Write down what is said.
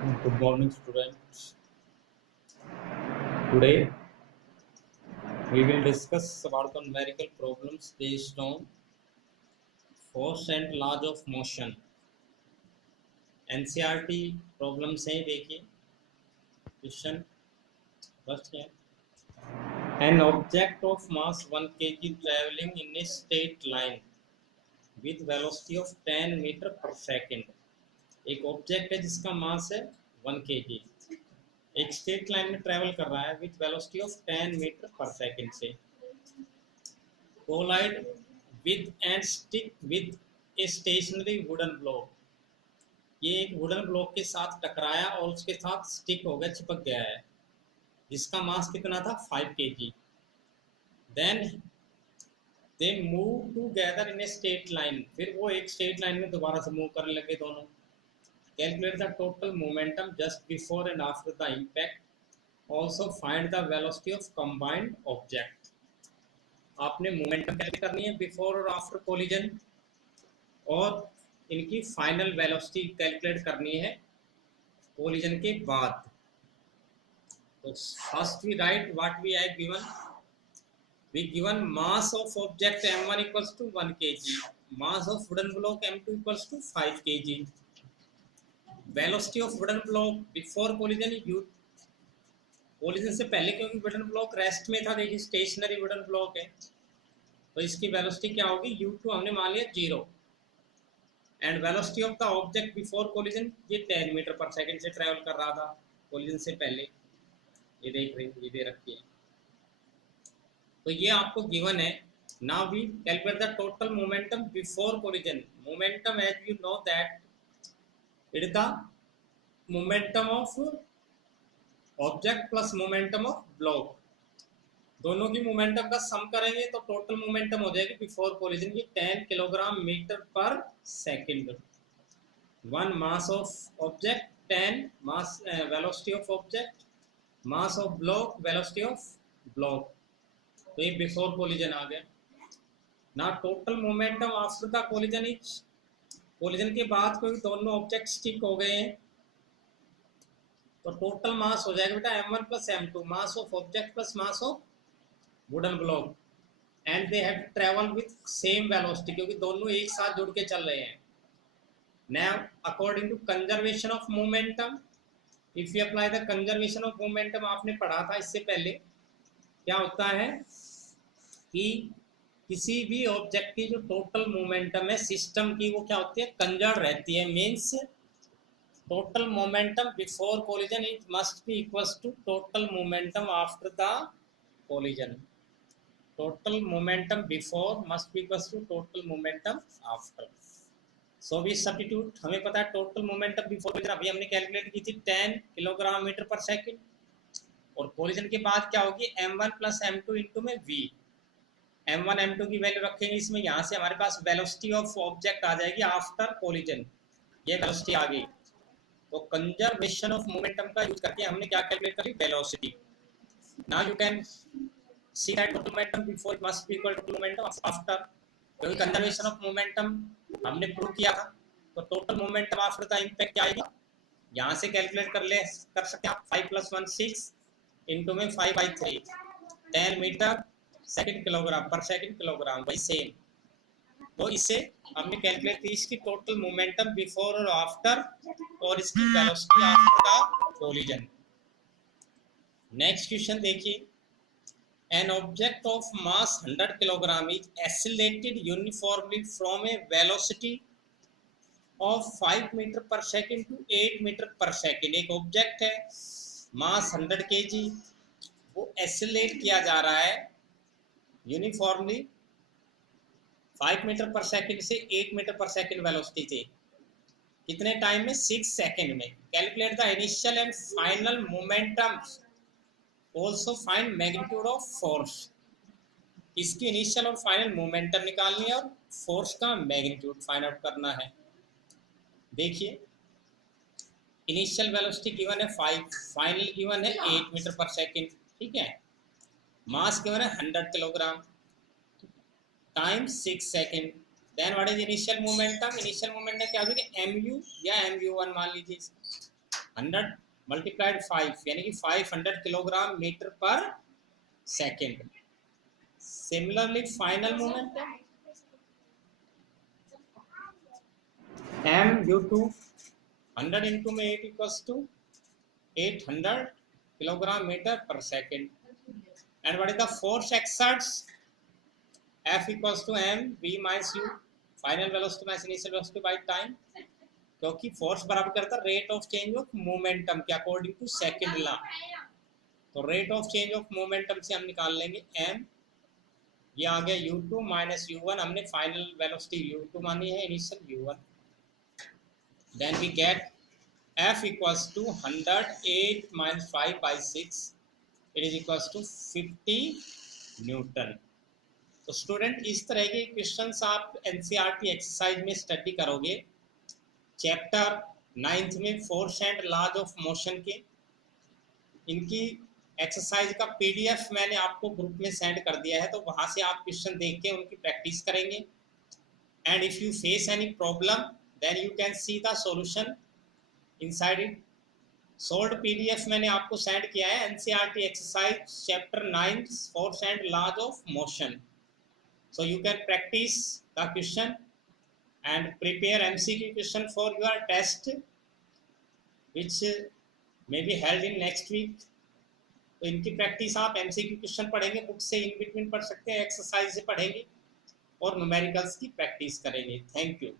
Good morning, students. Today we will discuss about the numerical problems based on force and laws of motion. NCERT problems हैं देखिए question first है an object of mass 1 kg traveling in a straight line with velocity of 10 metre per second. एक object है जिसका मास है 1 kg, एक straight line में travel कर रहा है विथ वेलोसिटी ऑफ 10 मीटर पर सेकंड से collide with and stick with a stationary wooden block. ये एक वुडन ब्लॉक के साथ टकराया और उसके साथ स्टिक हो गया, चिपक गया है, जिसका मास कितना था 5 kg. Then they move together in a straight line. फिर वो एक स्ट्रेट लाइन में दोबारा से मूव करने लगे दोनों. Calculate the total momentum just before and after the impact. Also find the velocity of combined object. आपने मोमेंटम कैलकुलेट करनी है बिफोर और आफ्टर कोलिजन और इनकी फाइनल वेलोसिटी कैलकुलेट करनी है कोलिजन के बाद. तो first we write what we have given. We given mass of object m1 equals to 1 kg, mass of wooden block m2 equals to 5 kg. Velocity of wooden block before collision u, collision से पहले क्योंकि wooden block rest में था, देखिए stationary wooden block है, तो इसकी velocity क्या होगी u2 हमने मान लिया 0. And velocity of the object before collision, ये 10 मीटर पर सेकंड से ट्रेवल कर रहा था कोलिजन से पहले, ये देख रहे ये दे रखी है. तो ये आपको गिवन है. Now we calculate the total momentum before collision. Momentum as you know that it is the momentum of object plus momentum of block. दोनों की मोमेंटम का सम करेंगे तो टोटल मोमेंटम हो जाएगी बिफोर कोलिजन की 10 किलोग्राम मीटर पर second. 1 mass of object, 10 mass velocity of object, mass of block, velocity of block. तो ये बिफोर कोलिजन आ गया. ना total momentum after the collision is, collision के बाद कोई दोनों ऑब्जेक्ट स्टिक हो गए हैं तो टोटल मास हो जाएगा बेटा m1 plus m2, mass of object plus mass of wooden block. And they have travel with same velocity, क्योंकि दोनों एक साथ जुड़ के चल रहे हैं. Now according to conservation of momentum, if you apply the conservation of momentum, आपने पढ़ा था इससे पहले, क्या होता है कि किसी भी ऑब्जेक्ट की जो टोटल मोमेंटम है सिस्टम की, वो क्या होती है कंजर्व रहती है. Means total momentum before collision it must be equals to total momentum after the collision. total momentum before must be equals to total momentum after. So we substitute. हमें पता है टोटल मोमेंटम बिफोर कोलिजन अभी हमने calculate की थी 10 kilogram metre पर second, और collision के बाद क्या होगी m1 प्लस m2 इंटू में v. m1 m2 की वैल्यू रखेंगे इसमें, यहाँ से हमारे पास वेलोसिटी ऑफ ऑब्जेक्ट आ जाएगी आफ्टर कोलिजन, ये वेलोसिटी आ गई. तो कंजर्वेशन ऑफ मोमेंटम का यूज करके हमने क्या कैलकुलेट करी velocity. Now you can see that total momentum before it must be equal to momentum after, क्योंकि कंजर्वेशन ऑफ मोमेंटम हमने प्रूव किया था. तो total momentum after the impact क्या आएगी, यहाँ से कैलकुलेट कर सकते हैं आप. 5 + 1 6 इंटू में 5/3, 10 मीटर सेकंड किलोग्राम पर सेकंड किलोग्राम, वही सेम. तो इससे हमने कैलकुलेट की इसकी टोटल मोमेंटम बिफोर और आफ्टर, और इसकी velocity after the collision. Next question देखिए. An object of mass 100 kg is accelerated uniformly from a velocity of 5 metre पर सेकंड to 8 मीटर पर सेकंड. एक ऑब्जेक्ट है मास 100 kg, वो एक्सेलरेट किया जा रहा है यूनिफॉर्मली 5 मीटर पर सेकंड से 8 मीटर पर सेकंड वेलोसिटी से. कितने टाइम में 6 सेकंड में. Calculate the initial and final momentums, also find magnitude of force. इसकी इनिशियल और फाइनल मोमेंटम निकालनी है और फोर्स का मैग्नीट्यूड फाइंड आउट करना है. देखिए इनिशियल वेलोसिटी गिवन है 5, फाइनल गिवन है 8 मीटर पर सेकंड, ठीक है. मास गिवन है 100 kilogram, time 6 second. Then what is initial momentum. Initial momentum क्या होगी mu या mu1 मान लीजिए. 100 मल्टीप्लाइड 5 यानी कि 500 किलोग्राम मीटर पर second. Similarly final moment m u2 100 into में 8 equals to 800 kilogram meter per second. And what is the force exerts? F equals to m v minus u, final velocity minus initial velocity by time, क्योंकि force बराबर करता है rate of change of momentum के according to second law. तो rate of change of momentum से हम निकाल लेंगे m, ये आ गया u2 माइनस u1, हमने फाइनल वेलोसिटी u2 मानी है, initial u1। Then we get F equals to 108 minus 5 by 6, it is equals to 50 newton. तो स्टूडेंट इस तरह के क्वेश्चंस आप एनसीईआरटी एक्सरसाइज में स्टडी करोगे चैप्टर 9th में force and laws of motion के। इनकी एक्सरसाइज का पीडीएफ मैंने आपको ग्रुप में सेंड कर दिया है, तो वहां से आप क्वेश्चन देख के उनकी प्रैक्टिस करेंगे। And if you face any problem then you can see the solution inside it. Solved PDF मैंने आपको सेंड किया है, NCERT exercise chapter 9 force and laws of motion. So you can practice the question and prepare MCQ question for your test which may be held in next week. तो इनकी practice आप MCQ question पढ़ेंगे, book से in between पढ़ सकते हैं, exercise से पढ़ेंगे और न्यूमेरिकल्स की प्रैक्टिस करेंगे। Thank you.